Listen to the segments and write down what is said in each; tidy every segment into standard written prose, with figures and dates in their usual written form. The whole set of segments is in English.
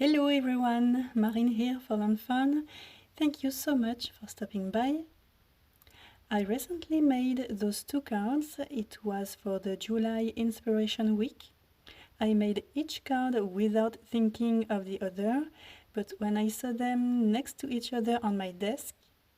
Hello everyone, Marine here for FAWN. Thank you so much for stopping by. I recently made those two cards. It was for the July Inspiration Week. I made each card without thinking of the other, but when I saw them next to each other on my desk,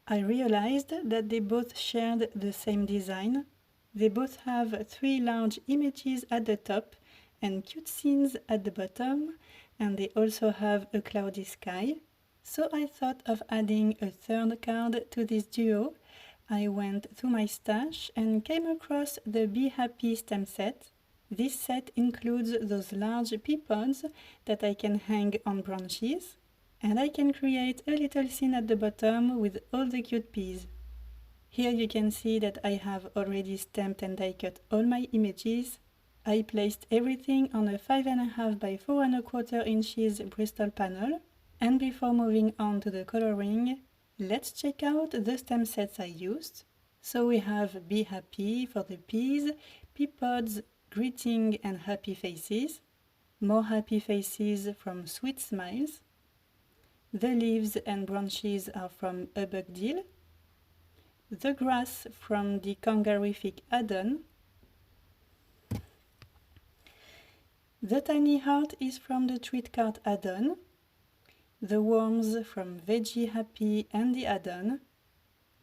I realized that they both shared the same design. They both have three large images at the top and cute scenes at the bottom, and they also have a cloudy sky. So I thought of adding a third card to this duo. I went through my stash and came across the Be Happy stem set. This set includes those large pea pods that I can hang on branches, and I can create a little scene at the bottom with all the cute peas. Here you can see that I have already stamped and die cut all my images. I placed everything on a 5.5 by 4.25 inches Bristol panel. And before moving on to the coloring, let's check out the stem sets I used. So we have Be Happy for the peas, pea pods, greeting and happy faces, more happy faces from Sweet Smiles. The leaves and branches are from Avocado. The grass from the Kangarific add-on. The tiny heart is from the Treat Cart add-on. The worms from Veggie Happy and the add-on.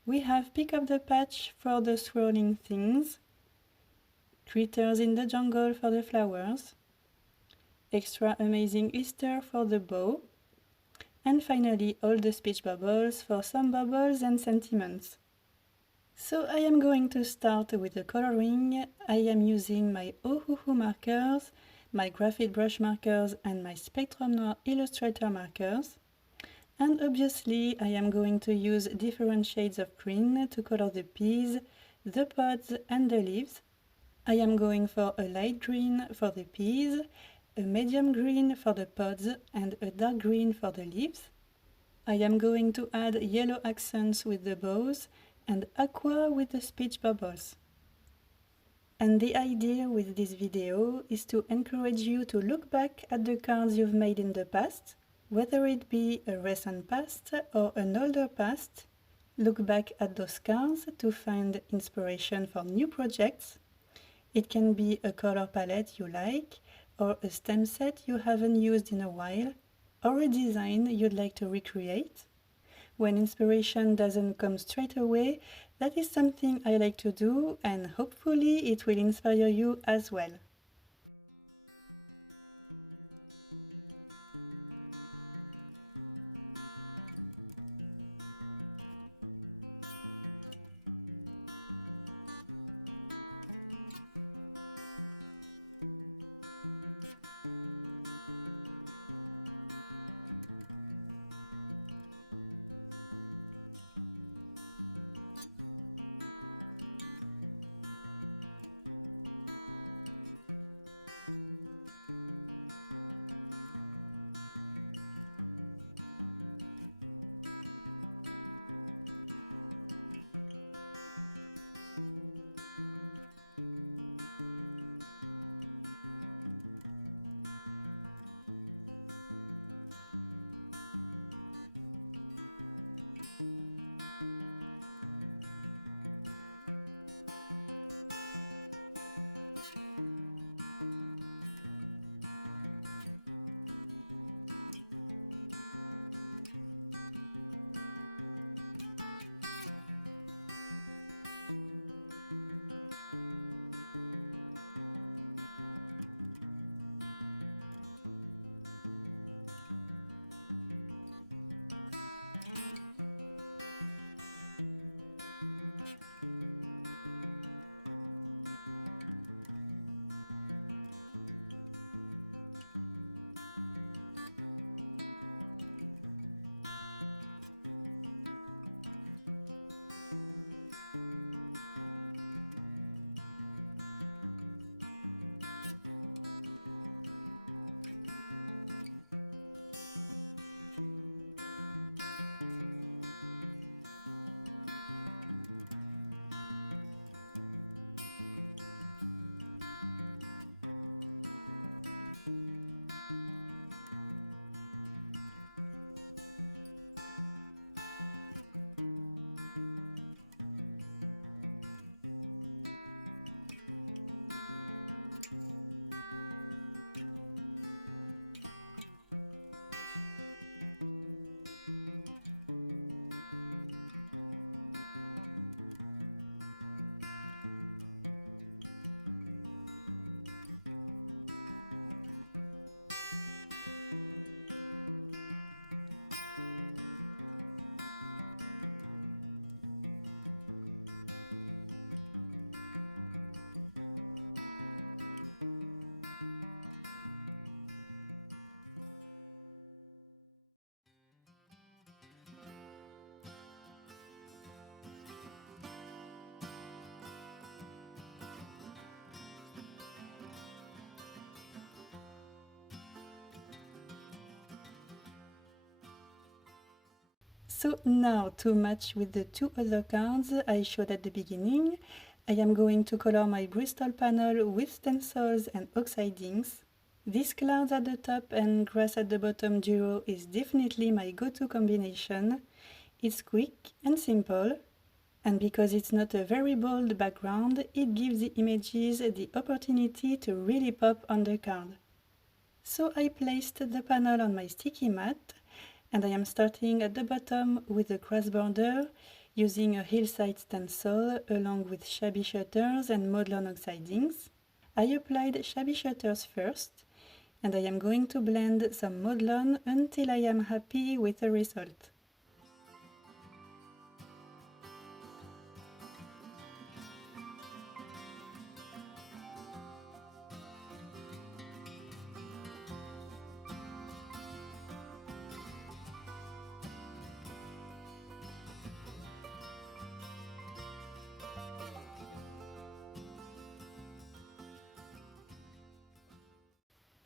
We have Pick Up the Patch for the swirling things. Critters in the Jungle for the flowers. Extra Amazing Easter for the bow. And finally all the speech bubbles for some bubbles and sentiments. So I am going to start with the coloring. I am using my Ohuhu markers, my graphite brush markers and my Noir Illustrator markers. And obviously I am going to use different shades of green to color the peas, the pods and the leaves. I am going for a light green for the peas, a medium green for the pods and a dark green for the leaves. I am going to add yellow accents with the bows and aqua with the speech bubbles. And the idea with this video is to encourage you to look back at the cards you've made in the past, whether it be a recent past or an older past. Look back at those cards to find inspiration for new projects. It can be a color palette you like, or a stem set you haven't used in a while, or a design you'd like to recreate. When inspiration doesn't come straight away, that is something I like to do, and hopefully it will inspire you as well. So now, to match with the two other cards I showed at the beginning, I am going to color my Bristol panel with stencils and Oxide inks. This clouds at the top and grass at the bottom duo is definitely my go-to combination. It's quick and simple, and because it's not a very bold background, it gives the images the opportunity to really pop on the card. So I placed the panel on my sticky mat, and I am starting at the bottom with a grass border using a hillside stencil along with shabby shutters and mowed Oxide inks. I applied shabby shutters first, and I am going to blend some mowed until I am happy with the result.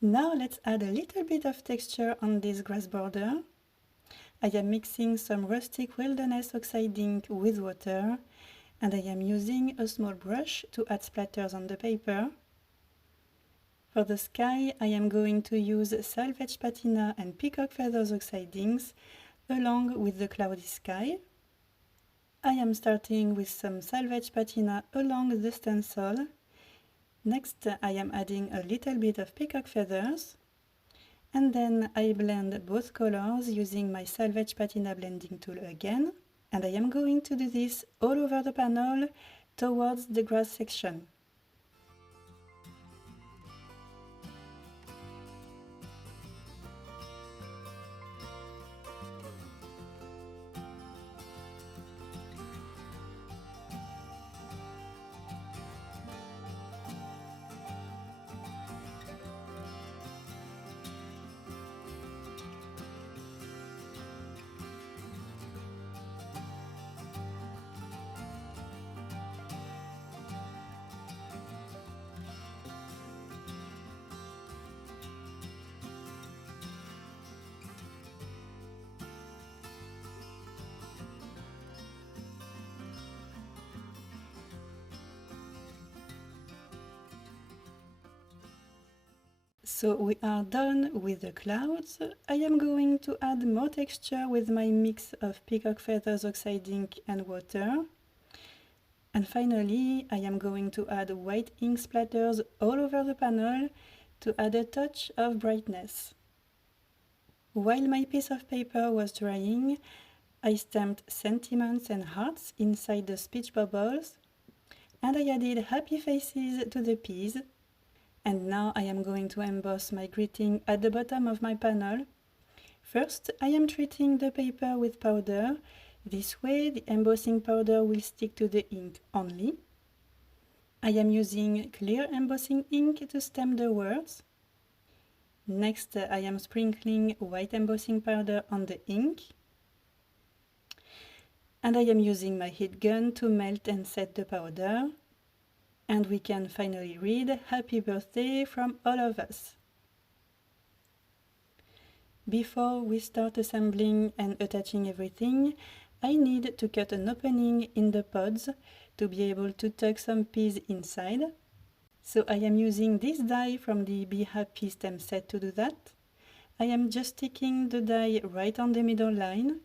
Now let's add a little bit of texture on this grass border. I am mixing some rustic wilderness oxide ink with water, and I am using a small brush to add splatters on the paper. For the sky, I am going to use salvaged patina and peacock feathers oxide inks along with the cloudy sky. I am starting with some salvaged patina along the stencil. Next, I am adding a little bit of peacock feathers, and then I blend both colors using my salvaged patina blending tool again, and I am going to do this all over the panel towards the grass section. So we are done with the clouds. I am going to add more texture with my mix of peacock feathers, oxide ink and water. And finally, I am going to add white ink splatters all over the panel to add a touch of brightness. While my piece of paper was drying, I stamped sentiments and hearts inside the speech bubbles, and I added happy faces to the peas. And now I am going to emboss my greeting at the bottom of my panel. First, I am treating the paper with powder. This way, the embossing powder will stick to the ink only. I am using clear embossing ink to stamp the words. Next, I am sprinkling white embossing powder on the ink. And I am using my heat gun to melt and set the powder. And we can finally read "Happy Birthday" from all of us. Before we start assembling and attaching everything, I need to cut an opening in the pods to be able to tuck some peas inside. So I am using this die from the Be Happy stem set to do that. I am just sticking the die right on the middle line.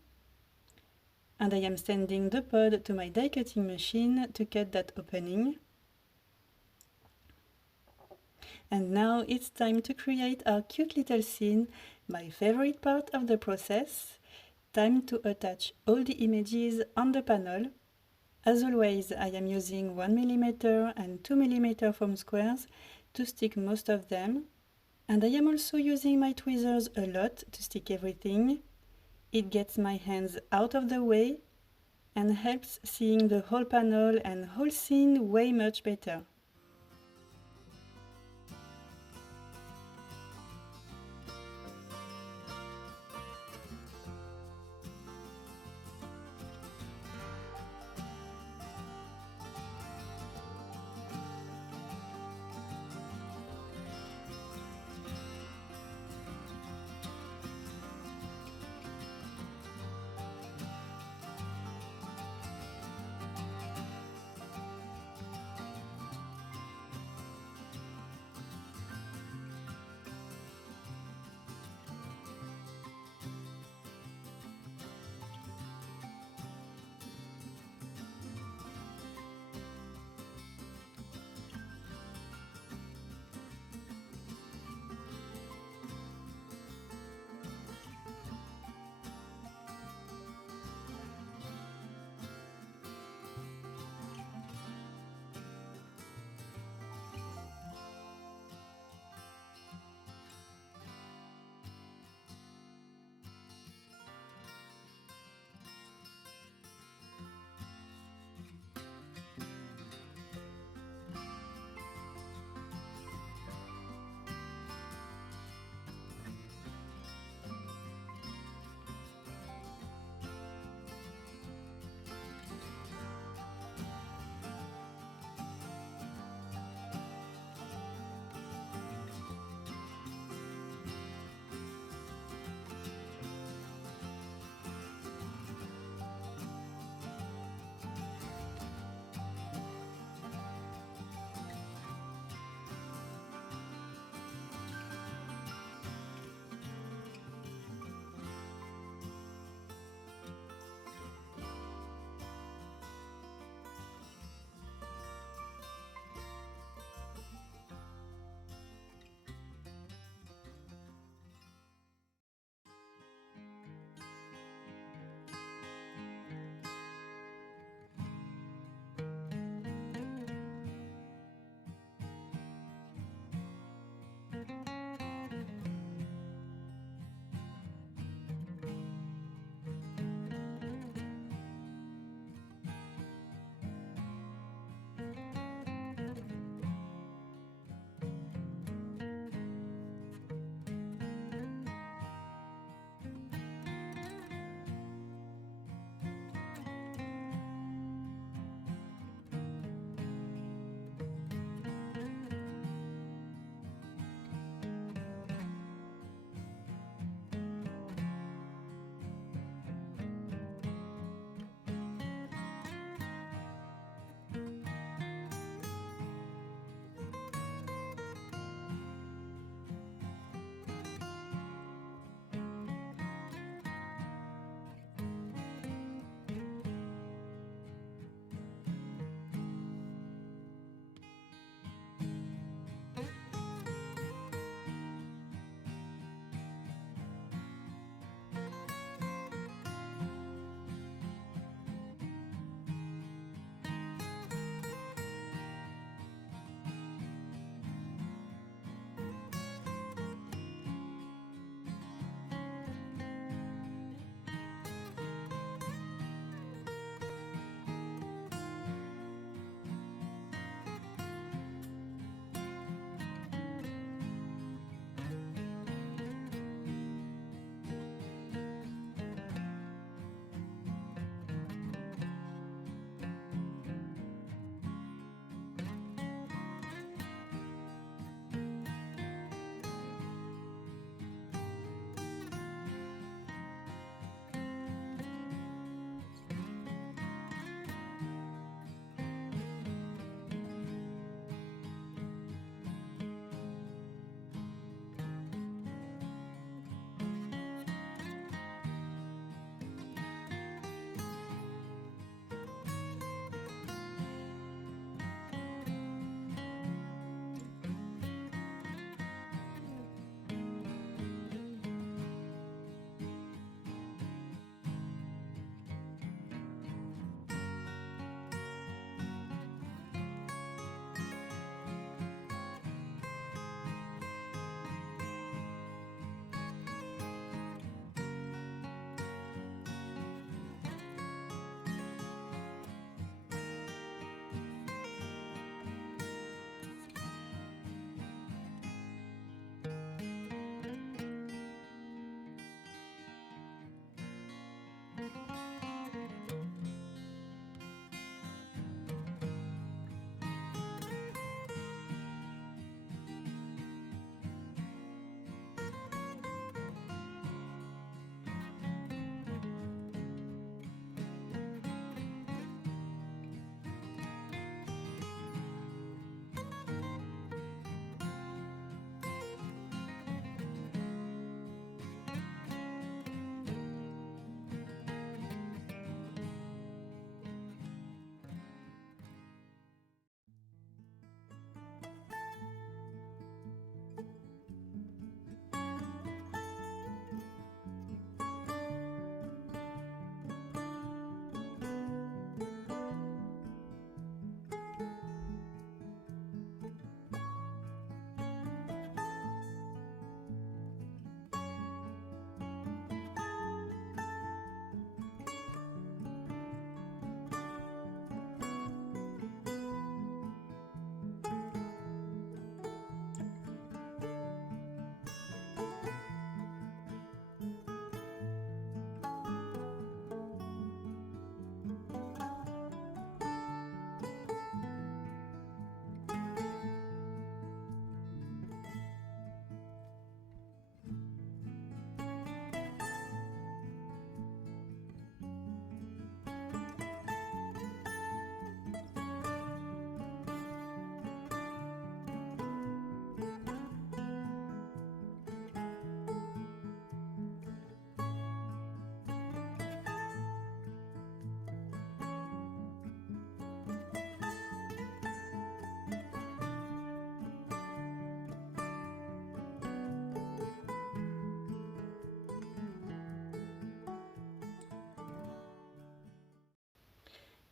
And I am sending the pod to my die cutting machine to cut that opening. And now it's time to create our cute little scene, my favorite part of the process. Time to attach all the images on the panel. As always, I am using 1mm and 2mm foam squares to stick most of them. And I am also using my tweezers a lot to stick everything. It gets my hands out of the way and helps seeing the whole panel and whole scene way much better.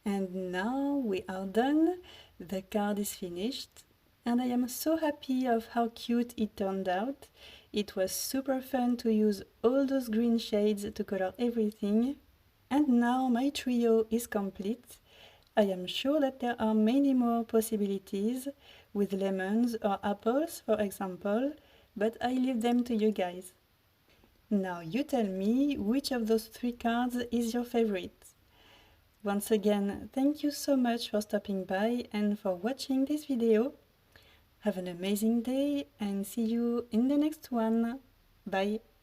And now we are done, the card is finished, and I am so happy of how cute it turned out. It was super fun to use all those green shades to color everything. And now my trio is complete. I am sure that there are many more possibilities with lemons or apples, for example, but I leave them to you guys. Now you tell me which of those 3 cards is your favorite. Once again, thank you so much for stopping by and for watching this video. Have an amazing day and see you in the next one. Bye!